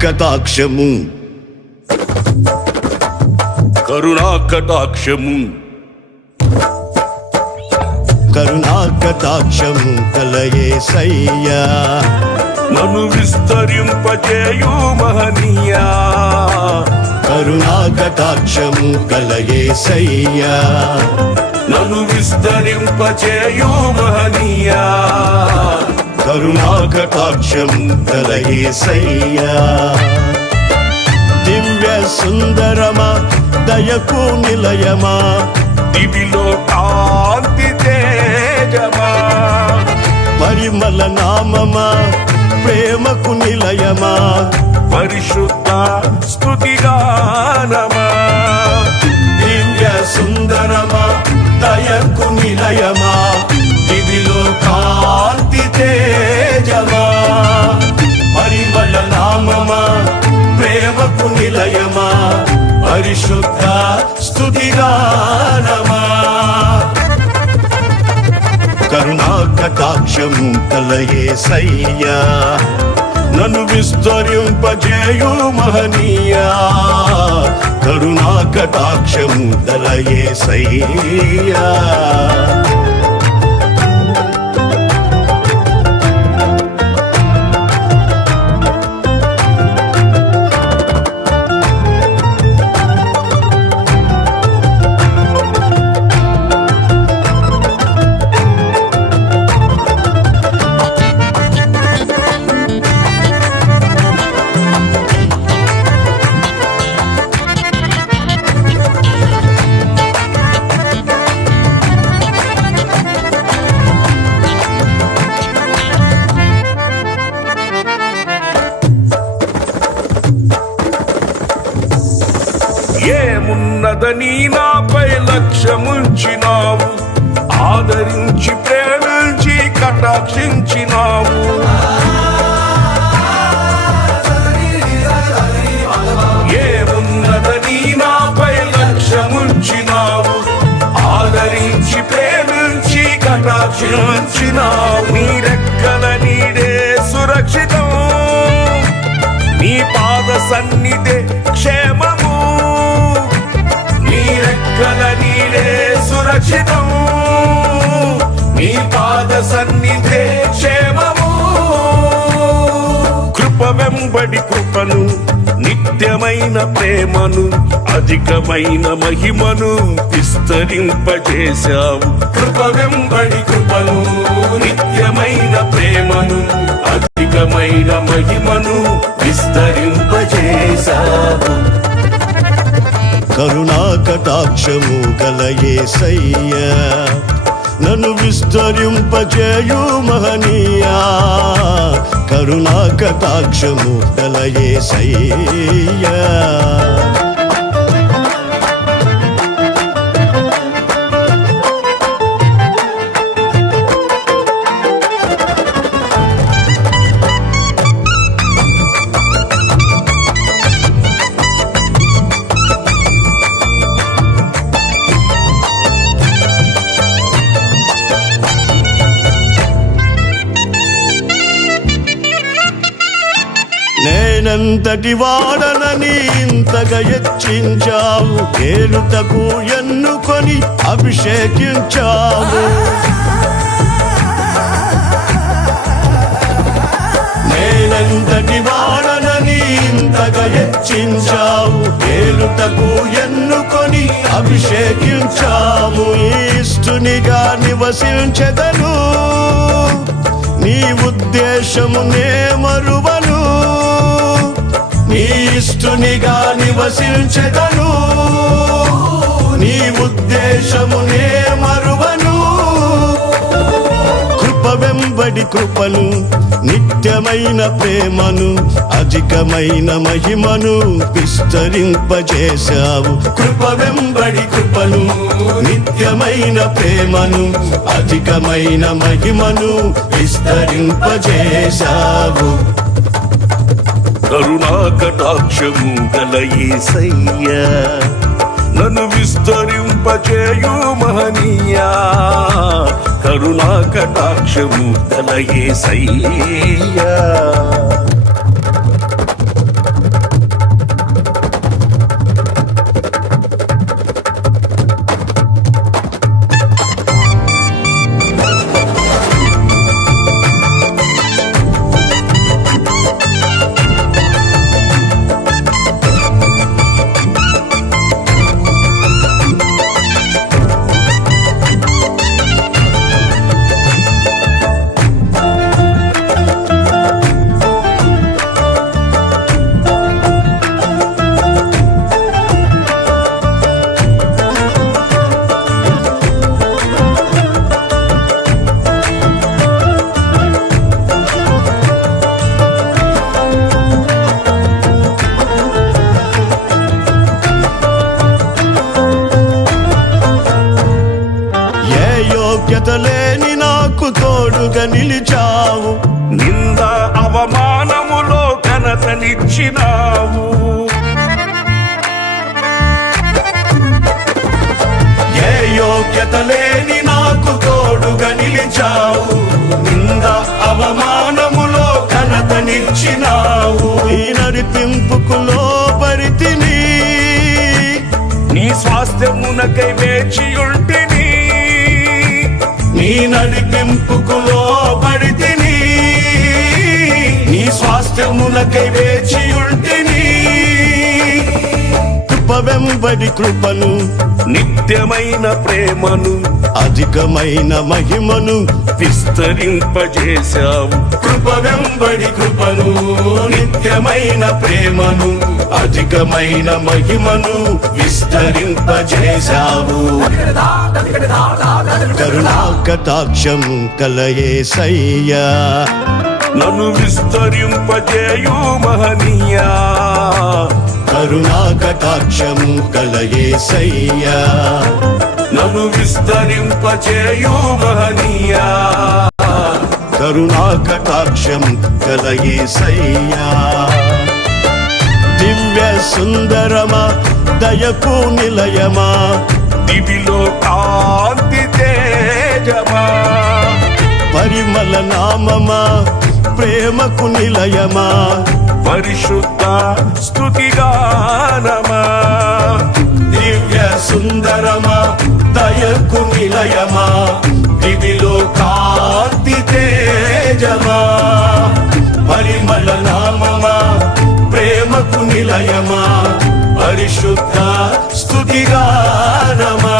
కటాక్షము కరుణా కటాక్షము కరుణా కటాక్షము కలయేసయ్యా నన్ను విస్తరింపజేయు మహనీయా కరుణా కటాక్షము కలయేసయ్యా నన్ను విస్తరింపజేయు మహనీయా కరుణా కటాక్షము కలయేసయ్యా దివ్య సుందరమా దయకు నిలయమా దివిలో కాంతి తేజమా పరిమళ నామమా ప్రేమకు నిలయమా పరిశుద్ధ స్తుతిగానమా దివ్య సుందరమా దయకు నిలయమా దివిలో కాంతి తేజమా పరిమళ నామమా ప్రేమకు నిలయమా పరిశుద్ధ స్తుతిగానమా కరుణా కటాక్షము కలయేసయ్యా నన్ను విస్తరింపజేయు మహనీయా కరుణా కటాక్షము కలయేసయ్యా ఏమున్నదని నాపై లక్ష్యముంచినావు ఆదరించి ప్రేమించి కటాక్షించినావు ఏమున్నదని నాపై లక్ష్యముంచినావు ఆదరించి ప్రేమించి కటాక్షించినావు నీ రెక్కల నీడే సురక్షితం నీ పాద సన్నిధే క్షేమము నీ రెక్కల నీడే సురక్షితం నీ పాద సన్నిధే క్షేమము కృప వెంబడి కృపను నిత్యమైన ప్రేమను అధికమైన మహిమను విస్తరింపజేశావు కృప వెంబడి కృపను నిత్యమైన ప్రేమను అధికమైన మహిమను విస్తరింపజేశావు కరుణా కటాక్షము కలయేసయ్యా నన్ను విస్తరింపజేయు మహనీయా కరుణా కటాక్షము కలయేసయ్యా నేనంతటి వాడనని ఇంతగా హెచ్చించావు ఏలుటకు ఎన్నుకొని అభిషేకించావు నేనంతటి వాడనని ఇంతగా హెచ్చించావు ఏలుటకు ఎన్నుకొని అభిషేకించావు ఇష్టునిగా నివసించెదను నీ ఉద్దేశము నే మరువను నీ ఇష్టునిగా నివసించెదను నీ ఉద్దేశము నే మరువను కృప వెంబడి కృపను నిత్యమైన ప్రేమను అధికమైన మహిమను విస్తరింపజేశావు కృప వెంబడి కృపను నిత్యమైన ప్రేమను అధికమైన మహిమను విస్తరింపజేశావు కరుణా కటాక్షము కలయేసయ్యా నన్ను విస్తరింపజేయు మహనీయా కరుణా కటాక్షము కలయేసయ్యా ఘనతనిచ్చినావు. ఏ యోగ్యత లేని నాకు తోడుగా నిలిచావు, నింద అవమానములో ఘనతనిచ్చినావు. ఈ నడిపింపుకు లోబడితిని, నీ స్వాస్థ్యమునకై వేచియుంటిని. నీ నడిపింపుకు లోబడితిని, నీ స్వాస్థ్యమునకై వేచియుంటిని. కృప వెంబడి కృపను, నిత్యమైన ప్రేమను, అధికమైన మహిమను విస్తరింపజేశావు. కృప వెంబడి కృపను, నిత్యమైన ప్రేమను, అధికమైన మహిమను విస్తరింపజేశావు. కరుణా కటాక్షం కలయేసయ్యా, నన్ను విస్తరింపజేయు మహనీయా. కరుణా కటాక్షం కలయేసయ్యా, నన్ను విస్తరింపజేయు మహనీయా. కరుణా కటాక్షం కలయేసయ్యా. దివ్య సుందరమా, దయకు నిలయమా, దివిలో కాంతి తేజమా. పరిమళ నామమా, ప్రేమకు నిలయమా, పరిశుద్ధ స్తుతిగానమా. దివ్య సుందరమా, దయకు నిలయమా, దివిలో కాంతి తేజమా. పరిమళ నామమా, ప్రేమకు నిలయమా, పరిశుద్ధ స్తుతిగానమా.